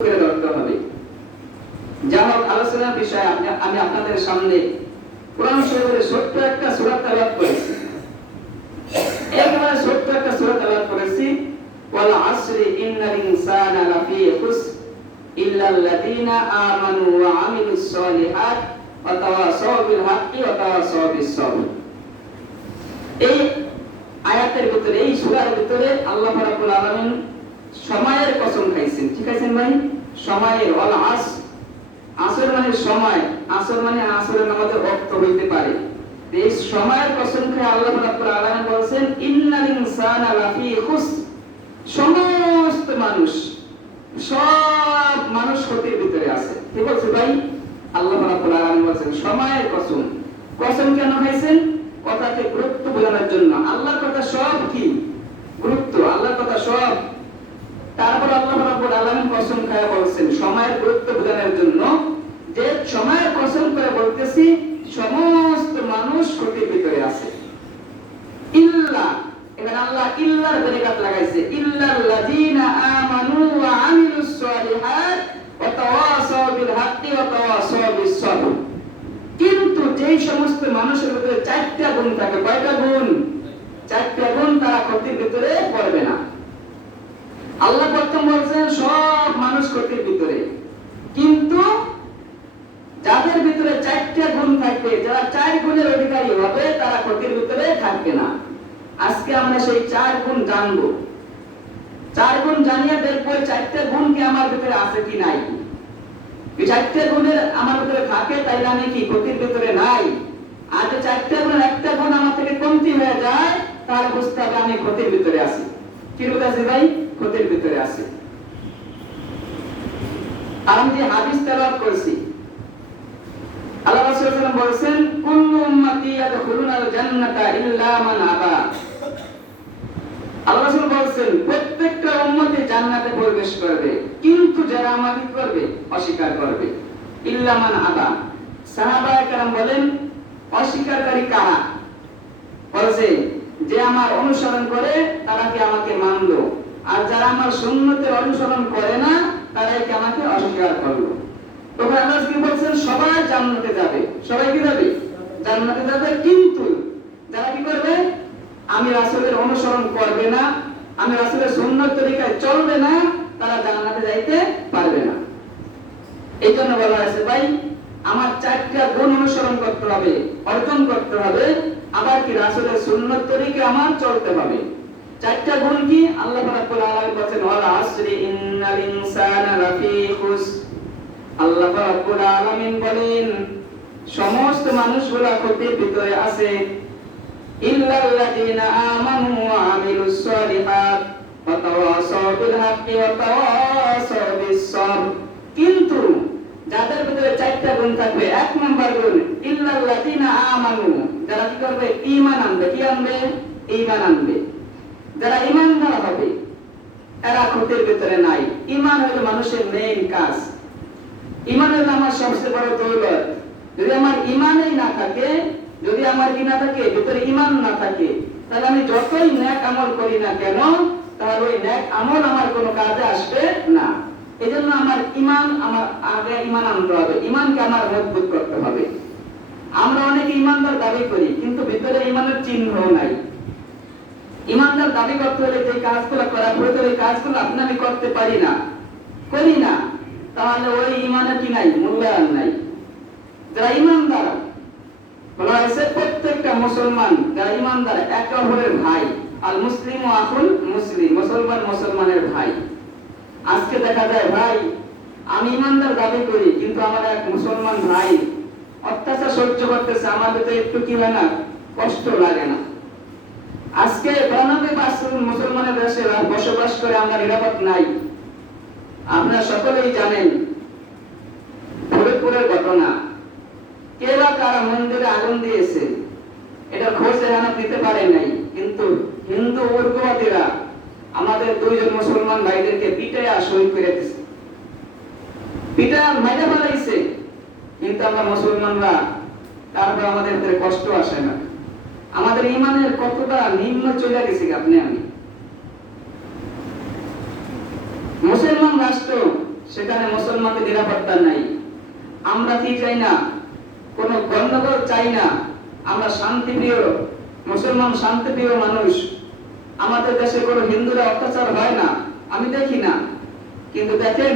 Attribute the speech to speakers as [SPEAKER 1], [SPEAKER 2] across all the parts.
[SPEAKER 1] করে ধরতে হবে। যা হোক, আলোচনার বিষয়, আমি আপনাদের সামনে কোরআন শরীফের ছোট্ট একটা করেছি। একেবারে ছোট্ট একটা করেছি। ওয়াল আসরি ইন্নাল ইনসানা লাফি ইল্লাল্লাযীনা আমানু ওয়া আমিলুস ওয়া তাওয়াসাউ বিল হাক্কি ওয়া তাওয়াসাউ বিস সবর। এই আয়াতের ভিতরে, এই সূরার ভিতরে আল্লাহ রাব্বুল আলামিন সময়ের কসম খাইছেন। ঠিক আছে ভাই? ওয়াল আস আসর মানে সময়। আসর মানে আসরের হইতে পারে। এই সময়ের আল্লাহ রাব্বুল আলামিন বলেন ইন্নাল ইনসানা লাফি খুসর সমস্ত মানুষ, সব মানুষ ক্ষতির ভিতরে আছে। ঠিক আছে ভাই? আল্লাহ রাব্বুল আলামিন বলেন সময়ের কসম। কসম কেন খাইছেন? কথাকে গুরুত্ব বোঝানোর জন্য। আল্লাহর কথা সব কি? গুরুত্ব, আল্লাহর কথা সব। তারপর আল্লাহ কসম বলছেন, সময়ের গুরুত্ব বোঝানোর জন্য যে সময়ের কসম করে বলতেছি, সমস্ত মানুষ ভিতরে আছে। ইল্লা, এখানে আল্লাহ ইল্লার লাগাইছে। আমানু ওয়া আমিলুস সালিহাত ওয়া তাওয়াসাউ বিল হাক্কি ওয়া তাওয়াসাউ বিস সবর। কিন্তু যেই সমস্ত মানুষের ভিতরে চারটা গুণ থাকে, কয়টা গুণ? চারটা গুণ তারা ক্ষতির ভিতরে পড়বে না। আল্লাহ প্রথম বলছেন সব মানুষ ক্ষতির ভিতরে। কিন্তু যাদের ভিতরে চারটা গুণ থাকবে যারা চার গুণের অধিকারী হবে, তারা ক্ষতির ভিতরে থাকবে না। আজকে আমরা সেই চার গুণ জানব। চার গুণ জানিয়ে দেখব চারটা গুণ কি আমার ভিতরে আছে কি নাই। চারটে গুণের আমার ভিতরে থাকে, তাইলে আমি কি ক্ষতির ভিতরে নাই? আর চারটে গুণের একটা গুণ আমার থেকে কমতি হয়ে যায়, তার বুঝতে হবে আমি ক্ষতির ভিতরে আছি। কি রূপ আছে ভাই? ক্ষতির ভিতরে আছি। আর আমি যে হাদিস করছি, আল্লাহ উম্মতি জান্নাতা ইল্লা মান আবা। আল্লাহ প্রত্যেকটা উম্মতি জান্নাতে প্রবেশ করবে, কিন্তু যারা আমাকে করবে? অস্বীকার করবে। ইল্লা মান আবা। বলেন অস্বীকারকারী কারা? বলছে, যে আমার অনুসরণ করে তারা কি আমাকে মানলো? আর যারা আমার সুন্নতের অনুসরণ করে না তারাই আমাকে অস্বীকার করল। তখন আল্লাহ কি বলছেন? সবাই জান্নাতে যাবে। সবাই কি যাবে? জান্নাতে যাবে। কিন্তু যারা কি করবে? আমি রাসূলের অনুসরণ করবে না, আমি রাসূলের সুন্নত তরিকায় চলবে না, তারা জান্নাতে যাইতে পারবে না। এই জন্য বলা হয়েছে, ভাই, আমার চারটা গুণ অনুসরণ করতে হবে, অর্জন করতে হবে। আবার কি রাসূলের সুন্নত তরিকে আমার চলতে হবে? চারটা গুণ কি? আল্লাহ রাব্বুল আলামিন বলেন ওয়াল আসরি ইন্নাল খুসর আল্লাহ বলেন, সমস্ত মানুষগুলা ক্ষতির ভিতরে আছে। ইল্লাল্লাযীনা আমানু ওয়া আমিলুস সালিহাত, ওয়া তাওয়াসাউ বিল হাক্কি ওয়া তাওয়াসাউ বিস কিন্তু যাদের ভিতরে চারটা গুণ থাকবে, এক নম্বর গুণ, ইল্লাল্লাযীনা আমানু। যারা কি করবে? ঈমান আনবে। কি আনবে? ঈমান আনবে। যারা ঈমানদার হবে, এরা ক্ষতির ভিতরে নাই। ইমান হলো মানুষের মেইন কাজ। ইমান হলো আমার সবচেয়ে বড় দৌলত। যদি আমার ঈমানই না থাকে, যদি আমার কি না থাকে, ভিতরে ইমান না থাকে, তাহলে আমি যতই ন্যাক আমল করি না কেন, তাহলে ওই ন্যাক আমল আমার কোনো কাজে আসবে না। এই জন্য আমার ইমান আমার আগে ইমান আনতে হবে। ইমানকে আমার মজবুত করতে হবে। আমরা অনেকে ঈমানদার দাবি করি, কিন্তু ভিতরে ঈমানের চিহ্ন নাই। ইমানদার দাবি করতে হলে যে কাজগুলো করা প্রয়োজন ওই কাজগুলো আপনি আমি করতে পারি না। করি না। তাহলে ওই ইমানের কি নাই? মূল্যায়ন নাই। যারা ইমানদার, বলা প্রত্যেকটা মুসলমান, যারা ইমানদার, একে অপরের ভাই। আল মুসলিম ও আকুল মুসলিম, মুসলমান মুসলমানের ভাই। আজকে দেখা যায়, ভাই, আমি ইমানদার দাবি করি, কিন্তু আমার এক মুসলমান ভাই অত্যাচার সহ্য করতেছে, আমার ভিতরে একটু কি হয় না, কষ্ট লাগে না। আজকে বিরানব্বই পার্সেন্ট মুসলমানের দেশে বসবাস করে আমরা নিরাপদ নাই। আপনারা সকলেই জানেন ফরিদপুরের ঘটনা। কে বা কারা মন্দিরে আগুন দিয়েছে, এটা খোঁজ এখানে দিতে পারে নাই। কিন্তু হিন্দু উগ্রবাদীরা আমাদের দুইজন মুসলমান ভাইদেরকে পিটাইয়া শহীদ করে দিছে। পিটা মাইরা ফেলাইছে। কিন্তু আমরা মুসলমানরা, তারপর আমাদের কষ্ট আসে না। আমাদের ইমানের কতটা নিম্ন চলে গেছে আপনি আমি। মুসলমান রাষ্ট্র, সেখানে মুসলমানদের নিরাপত্তা নাই। আমরা কি চাই না? কোনো গন্ডগোল চাই না। আমরা শান্তিপ্রিয়, মুসলমান শান্তিপ্রিয় মানুষ। আমাদের দেশে কোনো হিন্দুরা অত্যাচার হয় না, আমি দেখি না। কিন্তু দেখেন,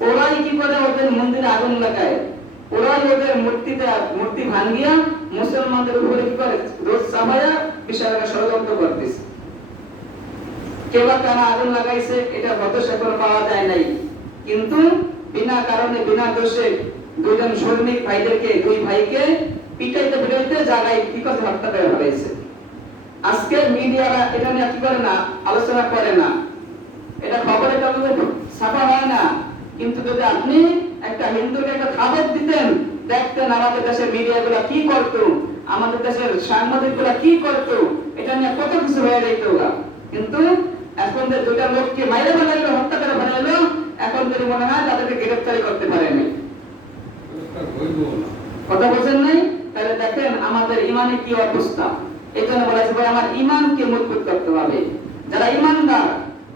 [SPEAKER 1] ওরাই কি করে ওদের মন্দিরে আগুন লাগায়? ওরাই ওদের মূর্তিতে, মূর্তি ভাঙ্গিয়া মুসলমানদের উপরে কি করে? রোজ চাপায়া বিষয়টা ষড়যন্ত্র করতেছে। কেউ বা কারা আগুন লাগাইছে, এটা হতাশা করে পাওয়া যায় নাই। কিন্তু বিনা কারণে, বিনা দোষে দুজন সৈনিক ভাইদেরকে, দুই ভাইকে পিটাইতে পিটাইতে জায়গায় কি করে হত্যা করে ফেলেছে আজকে মিডিয়ারা এটা নিয়ে কি করে না, আলোচনা করে না। এটা খবরের কাগজে ছাপা হয় না। কিন্তু যদি আপনি একটা হিন্দুকে একটা খাবার দিতেন দেখতেন আমাদের দেশের মিডিয়া গুলা কি করতো? আমাদের দেশের সাংবাদিকগুলা কি করতো? এটা নিয়ে কত কিছু হয়ে যেত কিন্তু এখন যে দুটা লোককে মাইরে ফেলাইলো হত্যা করে ফেলাইলো এখন যদি মনে হয় তাদেরকে গ্রেফতারি করতে পারেনি কথা বলছেন নাই? তাহলে দেখেন আমাদের ইমানে কি অবস্থা। এই জন্য বলা ভাই, আমার ইমানকে মজবুত করতে হবে। যারা ইমানদার,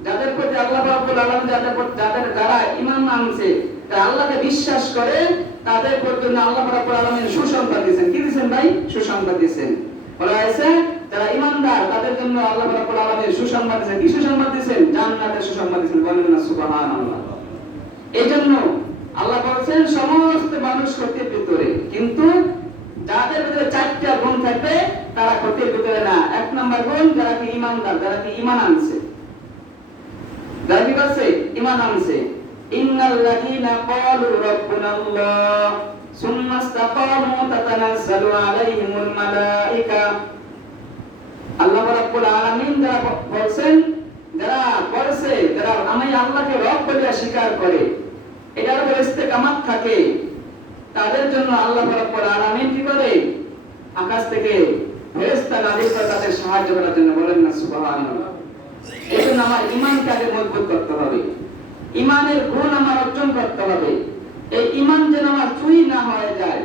[SPEAKER 1] যাদের প্রতি আল্লাহ রাব্বুল আলামিন, যাদের যাদের যারা ইমান আনছে আল্লাহকে বিশ্বাস করে তাদের প্রতি আল্লাহ রাব্বুল সুসংবাদ দিয়েছেন। কি দিয়েছেন ভাই? সুসংবাদ দিয়েছেন। বলা হয়েছে, যারা ইমানদার তাদের জন্য আল্লাহ সুসংবাদ দিয়েছেন। কি সুসংবাদ দিয়েছেন? জান্নাতের সুসংবাদ দিয়েছেন। বলেন না আল্লাহ সমস্ত মানুষ ক্ষতির ভিতরে। কিন্তু যাদের ভিতরে চারটা গুণ থাকবে, তারা ক্ষতির ভিতরে না। এক নম্বর গুণ, যারা কি ইমানদার যারা কি ইমান আনছে। যারা কি করছে? ইমান আনছে। ইন্নাল্লাযীনা ক্বালু রাব্বুনাল্লাহ সুম্মা ইসতাকামু তাতানাজ্জালু আলাইহিমুল মালায়েকা আল্লাহ রাব্বুল আলামিন যারা বলছেন, যারা বলছে, যারা আমি আল্লাহকে রব বলে স্বীকার করে, এটার উপর ইস্তেকামাত থাকে, তাদের জন্য আল্লাহ রাব্বুল আলামিন কি করে? আকাশ থেকে ফেরেশতা নাজিল করে তাদের সাহায্য করার জন্য বলেন না, সুবহানাল্লাহ। এই জন্য আমার আগে মজবুত করতে হবে। ইমানের গুণ আমার অর্জন করতে হবে। এই ইমান যেন আমার চুই না হয়ে যায়,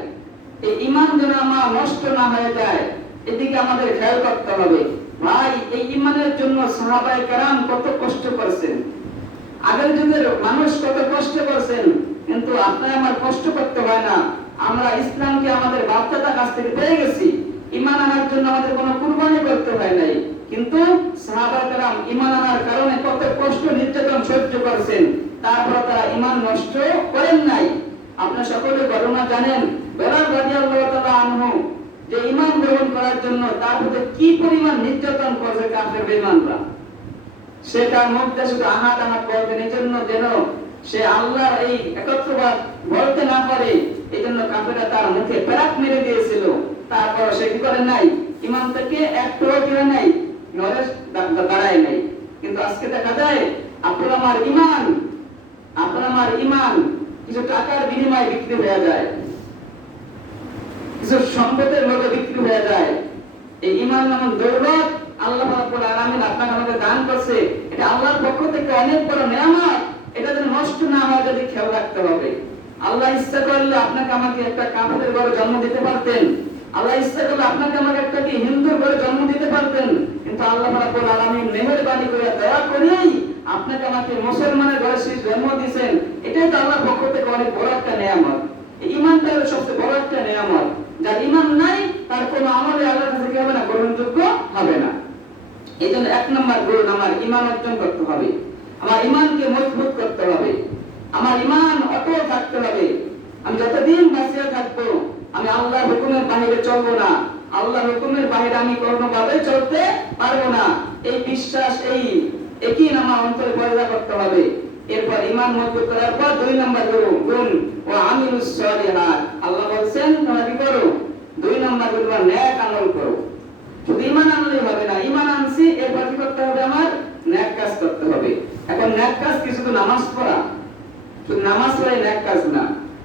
[SPEAKER 1] এই ইমান যেন আমার নষ্ট না হয়ে যায়, এদিকে আমাদের খেয়াল করতে হবে। ভাই, এই ইমানের জন্য সাহাবায়ে কেরাম কত কষ্ট করেছেন। আগের যুগের মানুষ কত কষ্ট করছেন, কিন্তু আপনার আমার কষ্ট করতে হয় না। আমরা ইসলামকে আমাদের বাপদাদার কাছ থেকে পেয়ে গেছি। ইমান আনার জন্য আমাদের কোনো কুরবানি করতে হয় নাই। কিন্তু সাহাবায়ে কেরাম ইমান আনার কারণে কত কষ্ট নির্যাতন সহ্য করেছেন তারপর তারা ইমান নষ্ট করেন নাই। আপনারা সকলে ঘটনা জানেন, বেলাল আনহু যে গ্রহণ করার জন্য তার কি পরিমাণ নির্যাতন কাফের শুধু আহাত আহাত যেন সে আল্লাহর এই একত্রবাদ বলতে না পারে এই জন্য কাফেরা তার মুখে প্যারাক মেরে দিয়েছিল। তারপর সে কি করে নাই? ইমান থেকে এক নাই নরে দাঁড়ায় নাই কিন্তু আজকে দেখা যায় আপনার আমার ইমান আপনার আমার ইমান কিছু টাকার বিনিময়ে বিক্রি হয়ে যায় কিছু সম্পদের লোভে বিক্রি হয়ে যায় এই ইমান নামক দৌলত আল্লাহ রাব্বুল আলামিন আপনাকে আমাকে দান করছে এটা আল্লাহর পক্ষ থেকে অনেক বড় নিয়ামত এটা যেন নষ্ট না হয় যদি খেয়াল রাখতে হবে আল্লাহ ইচ্ছা করলে আপনাকে আমাকে একটা কাফেরের ঘরে জন্ম দিতে পারতেন আল্লাহ ইচ্ছা করলে আপনাকে আমাকে একটা কি হিন্দুর ঘরে জন্ম দিতে পারতেন কিন্তু আল্লাহ রাব্বুল আলামিন মেহেরবানি করে দয়া করেই আপনাকে আমাকে মুসলমানের ঘরে সেই জন্ম দিয়েছেন। এটাই তো আল্লাহর পক্ষ থেকে অনেক বড় একটা নিয়ামত। ইমানটা সবচেয়ে বড় একটা নিয়ামত। যার ইমান নাই, তার কোনো আমলে আল্লাহর কাছে কি হবে না, গ্রহণযোগ্য হবে না। এই জন্য এক নম্বর গুণ আমার ইমান অর্জন করতে হবে। আমার ইমানকে মজবুত করতে হবে। আমার ইমান অটল থাকতে হবে। আমি যতদিন বাঁচিয়ে থাকব, আমি আল্লাহর হুকুমের বাহিরে চলবো না। আল্লাহর হুকুমের বাহিরে আমি কোনোভাবে চলতে পারব না। এই বিশ্বাস, এই একই আমার অন্তরে পয়দা করতে হবে। এরপর ইমান মজবুত করার পর দুই নম্বর গুণ গুণ, ও আমিলুস সালিহাত। আল্লাহ বলছেন তোমরা কি করো দুই নম্বর গুণ তোমরা ন্যাক আমল করো। শুধু ইমান আনলেই হবে না ইমান আনছি, এরপর কি করতে হবে আমার? ন্যাক কাজ করতে হবে। এখন ন্যাক কাজ কি শুধু নামাজ পড়া? শুধু নামাজ পড়াই ন্যাক কাজ না।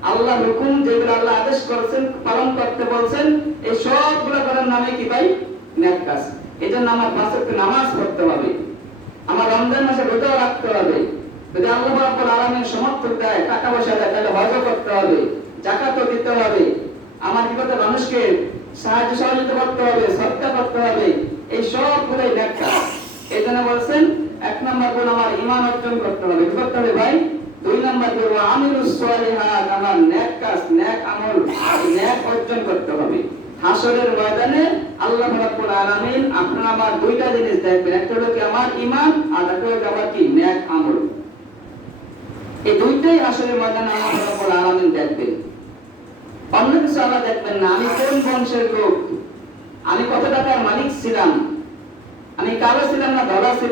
[SPEAKER 1] আল্লাহ হুকুম যেগুলো আল্লাহ আদেশ করেছেন, পালন করতে বলছেন, এই সবগুলো করার নামে কি ভাই? ন্যাক কাজ এই জন্য আমার পাঁচ নামাজ পড়তে হবে। আমার রমজান মাসে রোজাও রাখতে হবে। যদি আল্লাহ রাব্বুল আলামিন সমর্থন দেয়, টাকা পয়সা দেয়, তাহলে হজও করতে হবে। জাকাতও দিতে হবে। আমার কি করতে মানুষকে সাহায্য সহযোগিতা করতে হবে সৎকা করতে হবে। এই সবগুলোই ব্যাখ্যা এই জন্য বলছেন, এক নম্বর গুণ আমার ইমান অর্জন করতে হবে। কি করতে হবে ভাই? দুই নাম্বার হলো আমিলুস সালিহাত আমার নেক কাজ, নেক আমল, নেক অর্জন করতে হবে। হাসরের ময়দানে আল্লাহ রাব্বুল আলামিন আপনারা আমার দুইটা জিনিস দেখবেন। একটা হলো কি, আমার ঈমান, আর একটা হলো আমার কি, নেক আমল। এই দুইটাই হাসরের ময়দানে আল্লাহ রাব্বুল আলামিন দেখবেন। অন্য কিছু আল্লাহ দেখবেন না। আমি কোন বংশের লোক? আমি কত টাকার মালিক ছিলাম? আমি কালো ছিলাম না ধলা ছিলাম?